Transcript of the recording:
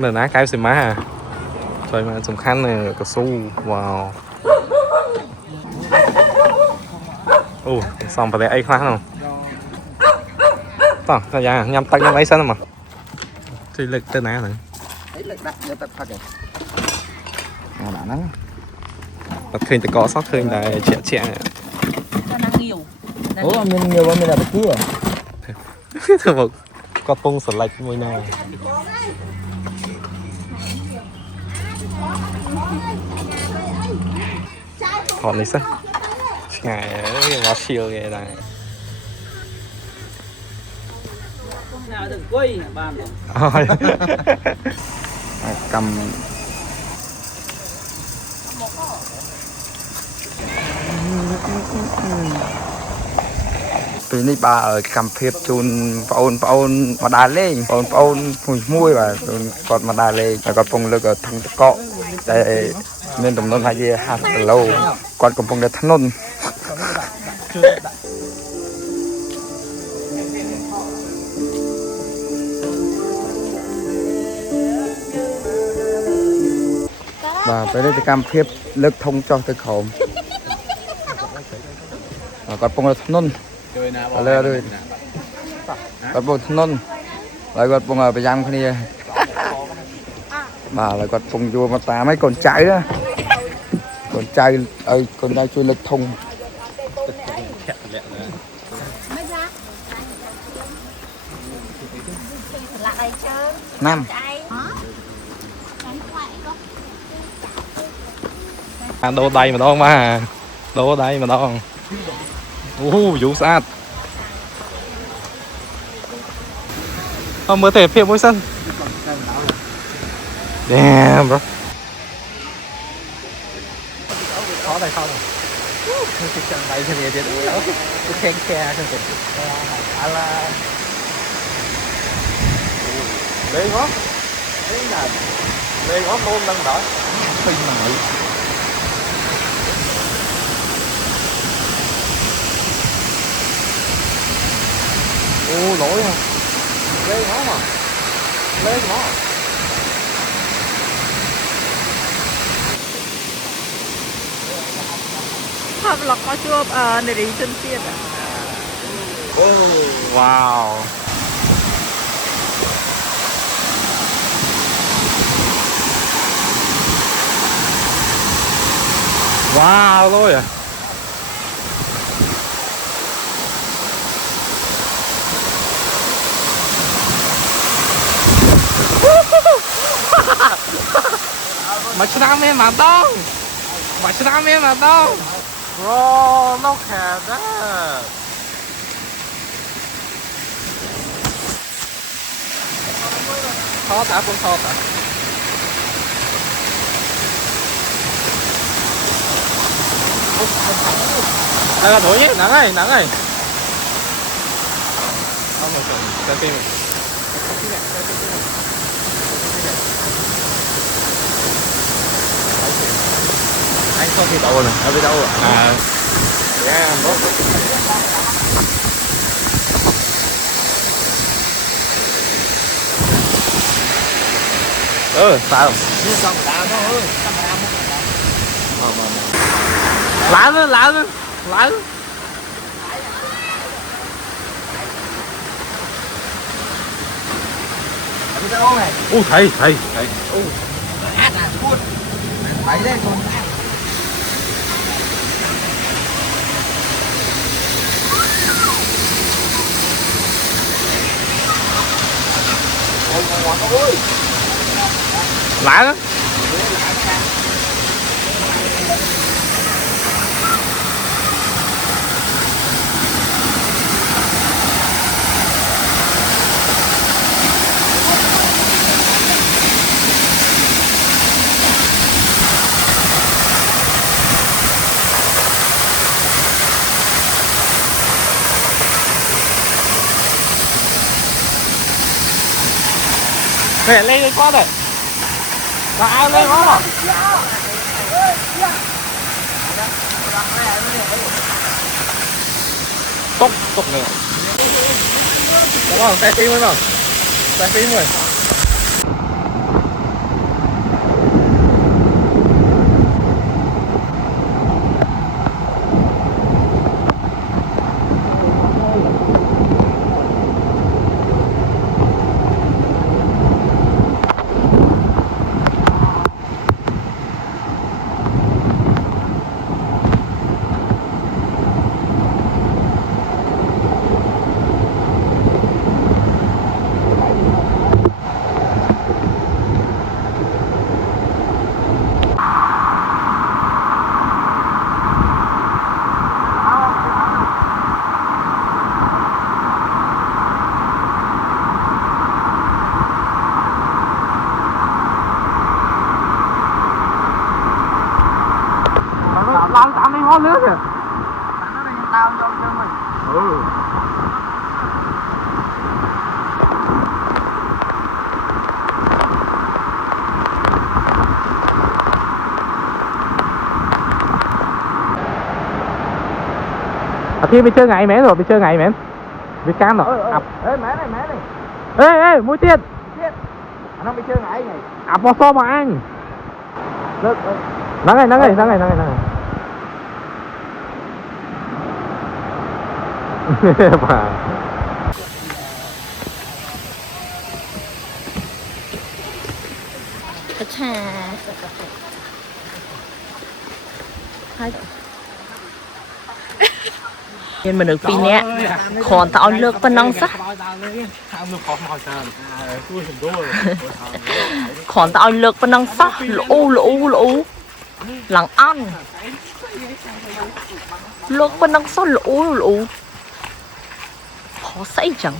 nè ná cái xem má à rồi mà súng khăn này có su wow xong phải ấy khoan không tao sao vậy nhắm tay nhắm ấy sao mà thì lực tên này này lực đặt vô tập thật rồi đã nắng tập khơi thì có sót khơi là trẻ nhiều ủa mình nhiều mà mình là bất cứ à thưa một có tung sờ lạch môi này còn này sao ngày nó siêu vậy này nào đừng quay bàn cầm từនេះbà ở cầm phép chun ôn mà đà lên ôn mùi và còn mà đà lên và còn phong lực ở thằng cọ để nên tụi nó hay gì hạt lâu còn còn phong để thằng nôn và tới đây thì cam phép lực thông cho tới khẩu còn phong là thằng nôn lên đây còn phong thằng nôn lại còn phong ở bây giờ cái này bà lại còn phong vô mà ta mấy con trai đó con trai ơi con trai chui lực thông năm đồ đầy mà đâu mà đồ đầy mà đâu vũ sát không mới thể phiêu mỗi sân damn bro khó này không trận này thì để khen khe cho mình là lên ngó lên ngó môn đang đợi phình mà nghỉ lỗi không lên ngó mà lên ngó Hợp lọc có chua này đi chân tiết à wow wow thôi à Macam ni mantap, macam ni mantap, bro, look at that. Thot à, con thot à. Đây là thổi nhé, nắng này, nắng này. Không được, xem phim. Anh không thì đâu này, ở bên đâu à? Yeah, sao? Lái lên, lái lên, lái lên. Thầy. hát à, buồn. Máy lên con. Ôi. Lái đó. Để lên con rồi. Là ai lên nó mà. Tốc nữa. Đúng không? Tay phim rồi. Tay phim rồi. to nữa kìa. Tao cho mình. Ừ. Khi bị chơi ngày mẹ rồi, bị chơi ngày mẹ. Bị cam rồi. Ê mẹ này. Ê, mũi tiết. Nó bị chơi ngày này. Apa so mà anh? Lực. Nắng này. Bà. Chà. Nên mình được pin nè, còn tao lược bên nông sắc, còn tao lược bên nông sắc, lũ, lằng ăn, lược bên nông sắc lũ, khó xảy chẳng.